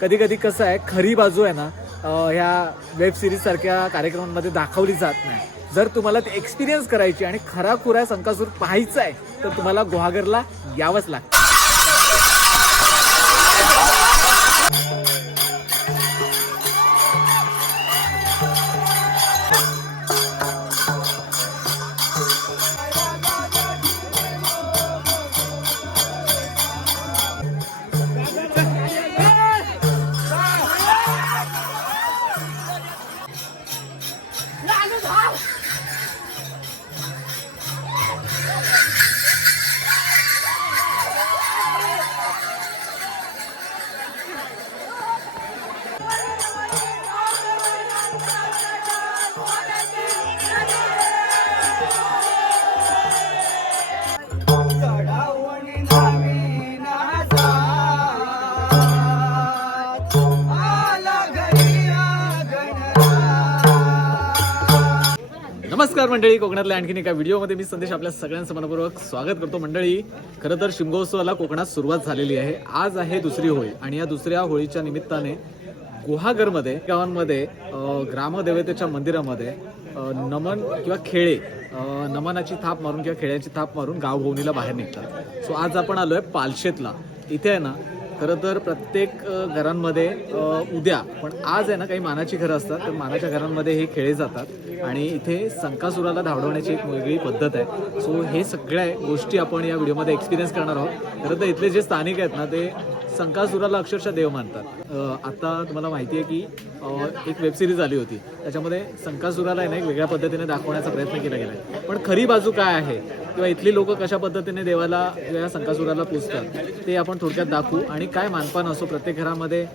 कधी कधी कसं आहे, खरी बाजू आहे ना ह्या वेब सिरीज सारख्या कार्यक्रमांमध्ये दाखवली जात नाही. जर तुम्हाला ते एक्सपिरियन्स करायची आणि खराखुरा संकासूर पाहायचा आहे तर तुम्हाला गुहागरला यावंच लागतं. नमस्कार मंडळी, कोकणातल्या आणखीन एका व्हिडिओमध्ये मी संदेश आपल्या सगळ्यांचं मनपूर्वक स्वागत करतो. मंडळी, खरं तर शिमगोत्सवाला कोकणात सुरुवात झालेली आहे. आज आहे दुसरी होळी आणि या दुसऱ्या होळीच्या निमित्ताने गुहागरमध्ये गावांमध्ये ग्रामदेवतेच्या मंदिरामध्ये नमन किंवा खेळे नमनाची थाप मारून किंवा खेळ्याची थाप मारून गावभोवनीला बाहेर निघतात. सो आज आपण आलोय पालशेतला. इथे आहे ना खरं तर प्रत्येक घरांमध्ये उद्या पण आज आहे ना काही मानाची घरं असतात, तर मानाच्या घरांमध्ये हे खेळे जातात आणि इथे संकासुराला धावडवण्याची एक वेगळी पद्धत आहे. सो हे सगळ्या गोष्टी आपण या व्हिडिओमध्ये एक्सपिरियन्स करणार आहोत. खरं तर इथले जे स्थानिक आहेत ना ते संकासुराला अक्षरशः देव मानतात. आता तुम्हाला माहिती आहे की एक वेब सिरीज आली होती, त्याच्यामध्ये संकासुराला आहे ना एक वेगळ्या पद्धतीने दाखवण्याचा प्रयत्न केला गेला आहे. पण खरी बाजू काय आहे किंवा इथली लोक कशा पद्धतीने देवाला या संकासुराला पूजतात ते आपण थोडक्यात दाखवू. आणि काय मानपान असो, प्रत्येक घरामध्ये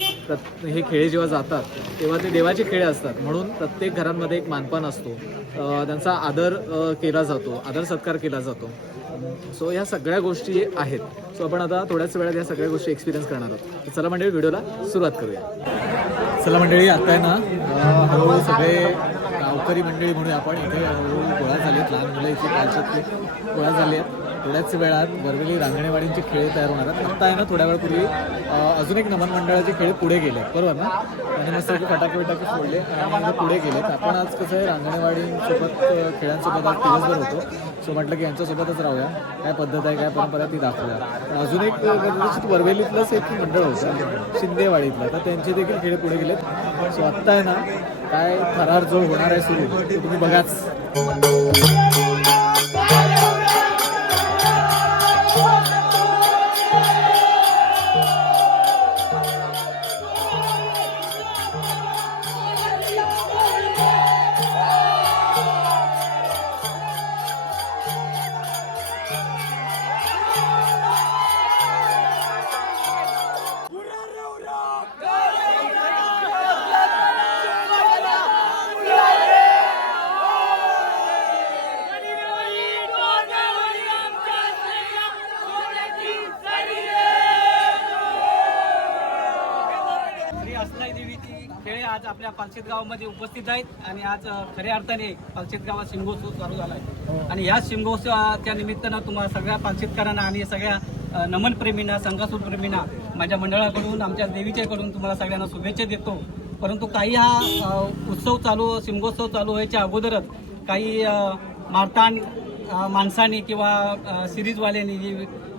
हे खेळे जेव्हा जातात तेव्हा ते देवाचे खेळे असतात, म्हणून प्रत्येक घरांमध्ये एक मानपान असतो, त्यांचा आदर केला जातो, आदर सत्कार केला जातो. सो ह्या सगळ्या गोष्टी आहेत. सो आपण आता थोड्याच वेळात या सगळ्या गोष्टी एक्सपिरियन्स करणार आहोत. चला मंडळी, व्हिडिओला सुरुवात करूया. चला मंडळी, आता आहे ना हळूहळू सगळे गावकरी मंडळी म्हणून आपण इथे हळूहळू गोळा झालेत. लहान मुलं इथे पालशेतली गोळा झाले आहेत. थोड्याच वेळात वरवेली रांगणेवाडींचे खेळ तयार होणार आहेत. आत्ता आहे ना थोड्या वेळापूर्वी अजून एक नमन मंडळाचे खेळ पुढे गेले, बरोबर ना? आणि मस्त फटाके बिटाके फोडले आणि पुढे गेलेत. आपण आज कसं आहे रांगणेवाडींसोबत खेळांसोबत आज दिवसभर होतो. सो म्हटलं की यांच्यासोबतच राहूया, काय पद्धत आहे काय परंपरा ती दाखवूया. अजून एक वरवेलीतलंच एक मंडळ होतं शिंदेवाडीतलं, तर त्यांचे देखील खेळ पुढे गेलेत. सो आत्ता आहे ना काय थरार जो होणार आहे सुरू, ते तुम्ही बघाच. खेळ आज आपल्या पालशेत गावामध्ये उपस्थित आहेत आणि आज खऱ्या अर्थाने पालशेत गावात शिमगोत्सव चालू झाला आहे. आणि ह्या शिमगोत्सवाच्या निमित्तानं तुम्हाला सगळ्या पालशेतकरांना आणि सगळ्या नमन प्रेमींना, संकासूर प्रेमींना माझ्या मंडळाकडून, आमच्या देवीच्याकडून तुम्हाला सगळ्यांना शुभेच्छा देतो. परंतु काही हा उत्सव शिमगोत्सव चालू व्हायच्या अगोदरच काही मारताण माणसांनी किंवा सिरीजवाल्यांनी जी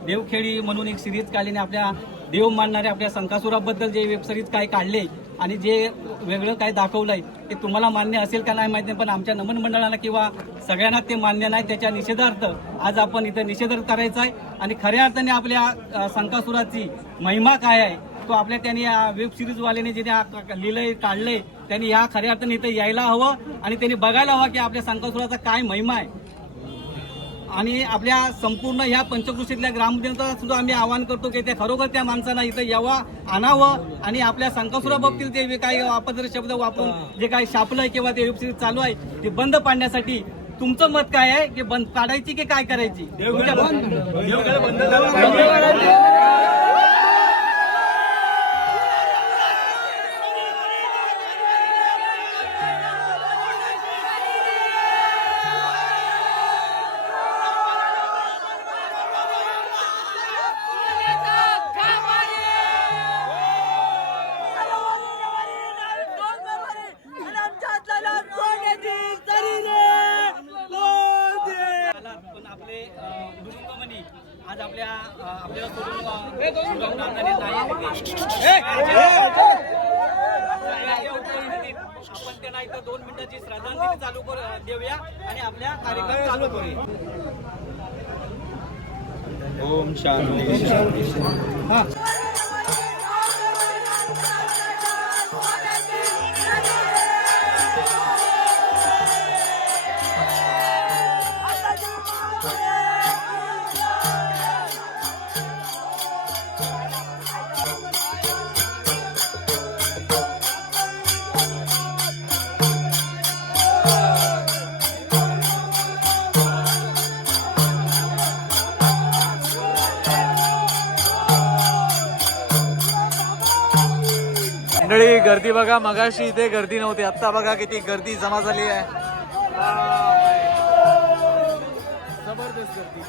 देवखेडी म्हणून एक सिरीज काढल्याने आपल्या देव मानणाऱ्या आपल्या संकासुराबद्दल जे वेब सिरीज काय काढले आणि जे वेगळं काय दाखवलंय ते तुम्हाला मान्य असेल का नाही माहिती नाही, पण आमच्या नमन मंडळाला किंवा सगळ्यांना ते मान्य नाही. त्याच्या निषेधार्थ आज आपण इथं निषेध करायचा आहे. आणि खऱ्या अर्थाने आपल्या संकासुराची महिमा काय आहे तो आपल्या त्यांनी वेब सिरीजवाल्याने जे लिहिलंय काढलंय त्यांनी ह्या खऱ्या अर्थाने इथं यायला हवं आणि त्यांनी बघायला हवं की आपल्या संकासुराचा काय महिमा आहे. आणि आपल्या संपूर्ण ह्या पंचकृषीतल्या ग्रामदेवतांना सुद्धा आम्ही आवाहन करतो की त्या खरोखर त्या माणसांना इथं यावं, आणावं आणि आपल्या संकासुराबाबतीत जे काही अपद्र शब्द वापरून जे काही शापलंय किंवा ते वेब सिरीज चालू आहे ते बंद पाडण्यासाठी तुमचं मत काय आहे की बंद पाडायची की काय करायची? आपण त्यांना इथं 2 मिनिटाची श्रद्धांजली चालू देऊया आणि आपल्या कार्यक्रम चालू करूया. ओम शांती. मंडळी गर्दी बघा, मगाशी इथे गर्दी नव्हती, आता बघा किती गर्दी जमा झाली आहे. जबरदस्त गर्दी.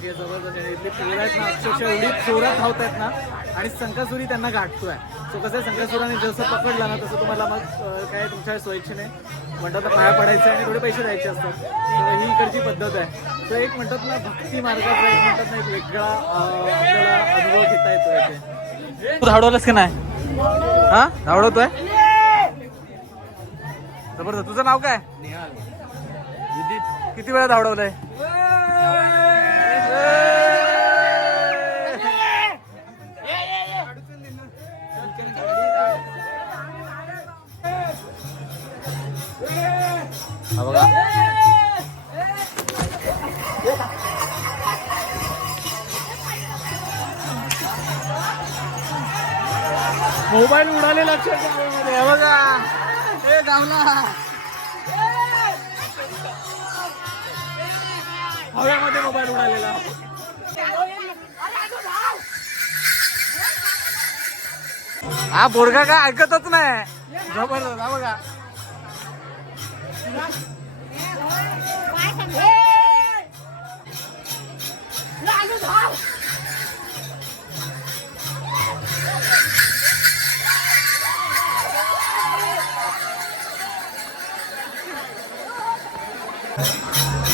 की जबरदस्त आहे. इथले पोरं आहेत ना अक्षरशः एवढी जोरात धावत आहेत ना आणि संकासुरी त्यांना गाठतोय. सो कसं आहे संकासुराने जसं पकडला ना तसं तुम्हाला मग काय तुमच्या स्वइच्छेने म्हणतात पाया पडायचे आणि थोडे पैसे द्यायचे असतात. तर ही इकडची पद्धत आहे. तो एक म्हणतात ना भक्ती मार्गाचा एक म्हणतात ना एक वेगळा आपल्याला अनुभव घेता येतो इथे. तू धावडवलंस की नाही? हा धावडवतोय जबरदस्त. तुझं नाव काय? किती वेळा धावडवलंय? हा बघा मोबाईल उडाले लक्षात घ्या. बघा हे धावला हव्यामध्ये मोबाईल उडालेला. हा बोरगा काय ऐकतच नाही. जबरदस्त. हा बघा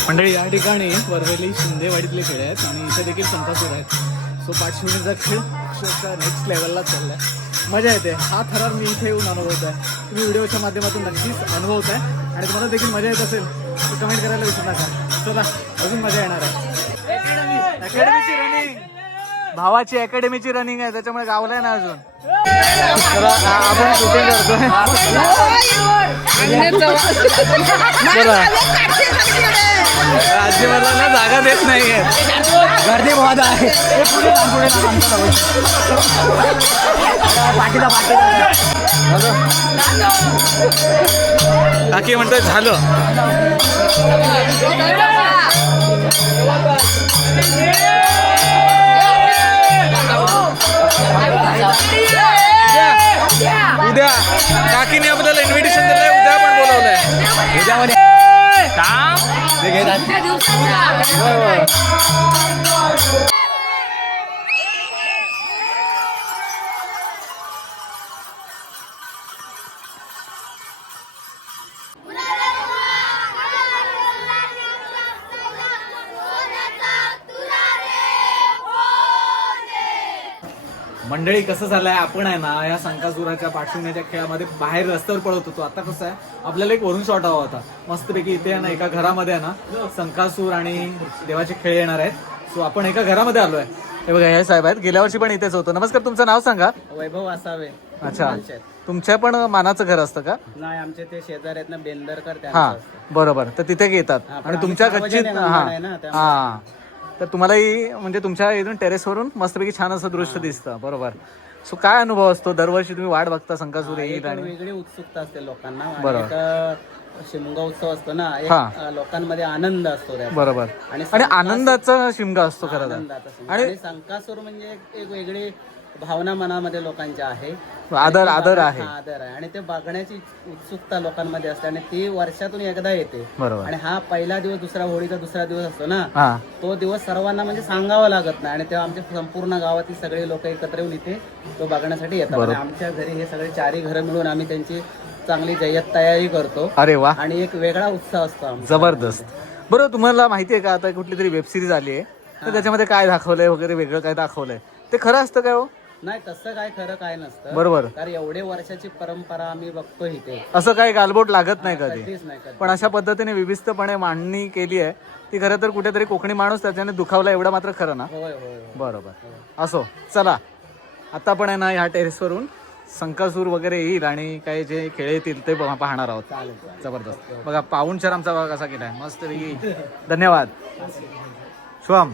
मंडळी या ठिकाणी वरवेली शिंदेवाडीतले खेळ आहेत आणि इथे देखील संकासूर आहेत. सो पाठशिवणीचा खेळ अक्षरशः नेक्स्ट लेवलला चाललाय. मजा येते. हा थरार मी इथे येऊन अनुभवत आहे. तुम्ही व्हिडिओच्या माध्यमातून नक्कीच अनुभवत आहे आणि तुम्हाला देखील मजा येत असेल तर कमेंट करायला विसरू नका. चला अजून मजा येणार आहे. अकॅडमीची रनिंग भावाची अकॅडमीची रनिंग आहे त्याच्यामुळे गावला आहे ना अजून. चला आपण शूटिंग करतोय. आजी मला ना जागा देत नाहीये. गर्दी बहुत आहे. काकी म्हणतात झालं. उद्या काकीने आपल्याला इन्व्हिटेशन दिलंय. उद्या पण बोलवलंय. उद्यामध्ये मंडळी कसं झालंय आपण आहे ना या संकासुराच्या पाठशिवण्याच्या खेळामध्ये बाहेर रस्त्यावर पळत होतो. आता कसं आहे आपल्याला एक वरून शॉट हवा होता मस्तपैकी. इथे आहे ना एका घरामध्ये आहे ना संकासूर आणि देवाचे खेळ येणार आहेत. सो आपण एका घरामध्ये आलोय. हे बघा हे साहेब आहेत. गेल्या वर्षी पण इथेच होतो. नमस्कार तुमचं नाव सांगा? वैभव असावे. अच्छा तुमच्या पण मानाचं घर असतं का? नाही आमचे ते शेजार आहेत ना बेंदरकर. हा बरोबर. तर तिथे येतात आणि तुमच्या गच्चीत हा तर तुम्हालाही म्हणजे तुमच्या इथून टेरेसवरून मस्तपैकी छान असं दृश्य दिसतं. बरोबर. सो काय अनुभव असतो? दरवर्षी तुम्ही वाट बघता संकासूर येईल आणि वेगळी उत्सुकता असते लोकांना. बरोबर. शिमगा उत्सव असतो ना एक लोकांमध्ये आनंद असतो. बरोबर. आणि आनंदाचा शिमगा असतो खरं तर. आणि संकासूर म्हणजे एक वेगळी भावना मनामध्ये लोकांच्या आहे. आदर आहे. आदर आहे आणि ते बघण्याची उत्सुकता लोकांमध्ये असते आणि ती वर्षातून एकदा येते. बरोबर. आणि हा पहिला दिवस दुसरा होळीचा दुसरा दिवस असतो ना तो दिवस सर्वांना म्हणजे सांगावा लागत नाही आणि तेव्हा आमच्या संपूर्ण गावातील सगळे लोक एकत्र येऊन इथे तो बघण्यासाठी येतात. आणि आमच्या घरी हे सगळे चारही घरं मिळून आम्ही त्यांची चांगली जय्यत तयारी करतो. अरे वा. आणि एक वेगळा उत्साह असतो. जबरदस्त. बरोबर. तुम्हाला माहिती आहे का आता कुठली तरी वेब सिरीज आली आहे तर त्याच्यामध्ये काय दाखवलंय वगैरे वेगळं काय दाखवलंय ते खरं असतं काय? हो नाही तसं काय खरं काय नसतं. बरोबर. कारण एवढे वर्षाची परंपरा आम्ही बघतो इथे. असं काही गालबोट लागत नाही कधी. कधीच नाही कधी. पण अशा पद्धतीने विविधपणे मांडणी केली आहे ती खरं तर कुठेतरी कोकणी माणूस त्याच्याने दुखावला एवढं मात्र खरं ना. होय होय. बरोबर. असो चला आता पण आहे ना ह्या टेरेसवरून संकासूर वगैरे येईल आणि काही जे खेळ येतील ते पाहणार आहोत. जबरदस्त. बघा पाहुणचार आमचा बघा कसा केलाय मस्त. धन्यवाद शुभम.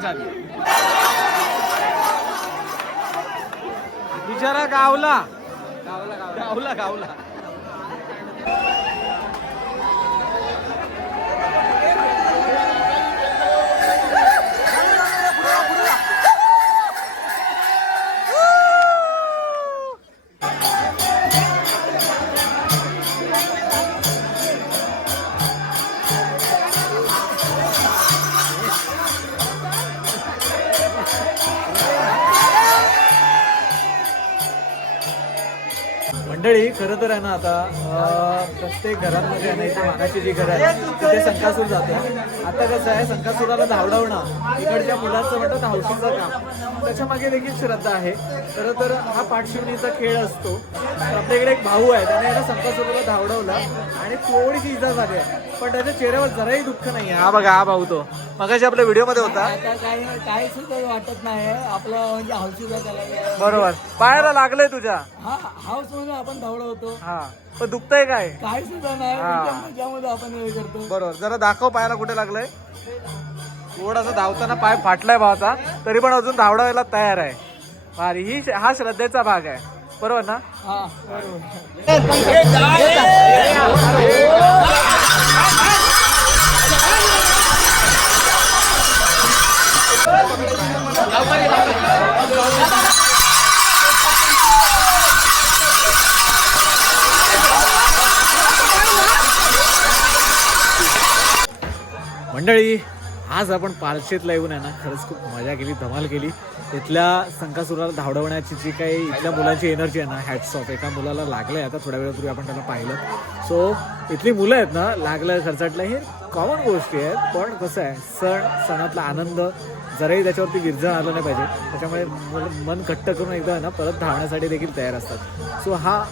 मजा आली. बिचारा गावला. मंडळी खरं तर आहे ना आता प्रत्येक घरांमध्ये आहे ना इथे मानाची जी घरं आहेत तिथे संकासूर जाते. आता कसं आहे संकासुराला धावडवणं इकडच्या मुलांचं म्हणतात हौशीचं काम, त्याच्या मागे देखील श्रद्धा आहे. खरं तर हा पाठशिवणीचा खेळ असतो. आपल्याकडे एक भाऊ आहे त्याने एका संकासुराला धावडवला आणि थोडीशी इजा झाली आहे, पण त्याच्या चेहऱ्यावर जराही दुःख नाही. हा बघा हा भाऊ तो मगाशी आपल्या व्हिडिओमध्ये होता. काही सुद्धा वाटत नाही आपलं म्हणजे हौशीचा त्याला बरोबर पायाला लागलंय तुझ्या. हा हाऊस म्हणून आपण धावडवतो. हा पण दुखतंय काय? काही सुद्धा नाही त्यामध्ये आपण हे करतो. बरोबर जरा दाखव पायाला कुठे लागलंय. थोडासा धावताना पाय फाटलाय भावाचा तरी पण अजून धावडायला तयार आहे. भारी हा श्रद्धेचा भाग आहे. बरोबर ना? हा बरोबर. मंडळी आज आपण पालशेतला येऊन आहे ना खरंच खूप मजा केली, धमाल केली. इथल्या संकासुराला धावडवण्याची जी काही इथल्या मुलांची एनर्जी आहे ना हॅट्स ऑफ. एका मुलाला लागलंय आता थोड्या वेळापूर्वी आपण त्याला पाहिलं. सो इथली मुलं आहेत ना लागलं खर्चाटलं हे कॉमन गोष्टी आहेत, पण कसं आहे सणातला आनंद जराही त्याच्यावरती विरजण आलं नाही पाहिजे. त्याच्यामुळे मन घट्ट करून एकदा ना परत धावण्यासाठी देखील तयार असतात. सो हा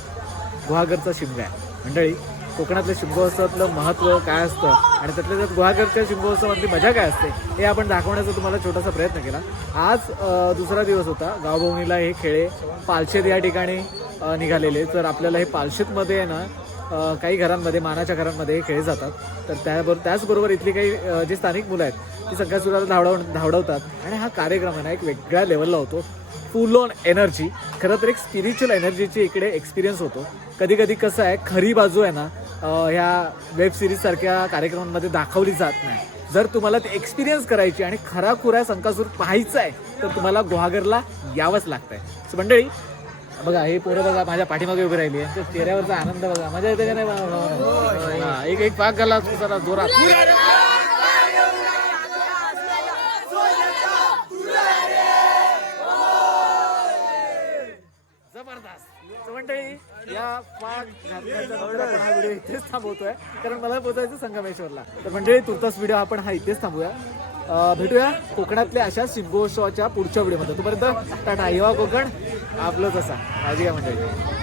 गुहागरचा शिमगा आहे. मंडळी कोकणातल्या शिमगोत्सवातलं महत्त्व काय असतं आणि त्यातल्या त्यात गुहागरच्या शिमगोत्सवातली मजा काय असते हे आपण दाखवण्याचा तुम्हाला छोटासा प्रयत्न केला. आज दुसरा दिवस होता. गावभवनीला हे खेळे पालशेत या ठिकाणी निघालेले. तर आपल्याला हे पालशेतमध्ये आहे ना काही घरांमध्ये मानाच्या घरांमध्ये हे खेळ जातात. तर त्याचबरोबर इथली काही जी स्थानिक मुलं आहेत ती संकासुराला धावडवतात आणि हा कार्यक्रम आहे ना एक वेगळ्या लेवलला होतो. फुल ऑन एनर्जी. खरं तर एक स्पिरिच्युअल एनर्जीची इकडे एक्सपिरियन्स होतो. कधी कधी कसं आहे खरी बाजू आहे ना ह्या वेब सिरीज सारख्या कार्यक्रमांमध्ये दाखवली जात नाही. जर तुम्हाला ते एक्सपिरियन्स करायची आणि खराखुरा संकासूर पाहायचा आहे तर तुम्हाला गुहागरला यावंच लागतंय. सो मंडळी बघा हे पोरं बघा माझ्या पाठीमागे उभी राहिली आहे. चेहऱ्यावरचा आनंद बघा. मजा येते का नाही? एक पाक घाला जरा जोरात. जबरदस्त. मंडळी या पाक घालण्याचा आपण हा व्हिडिओ इथेच थांबवतोय कारण मला पोहोचायचं संगमेश्वरला. तर मंडळी तुर्तास व्हिडिओ आपण हा इथेच थांबूया. भेटूया कोकणातल्या अशा शिमगोत्सवाच्या पुढच्या व्हिडिओमध्ये. तोपर्यंत टाटा. येवा कोकण आपलंच असा. काळजी घ्या मंडळी.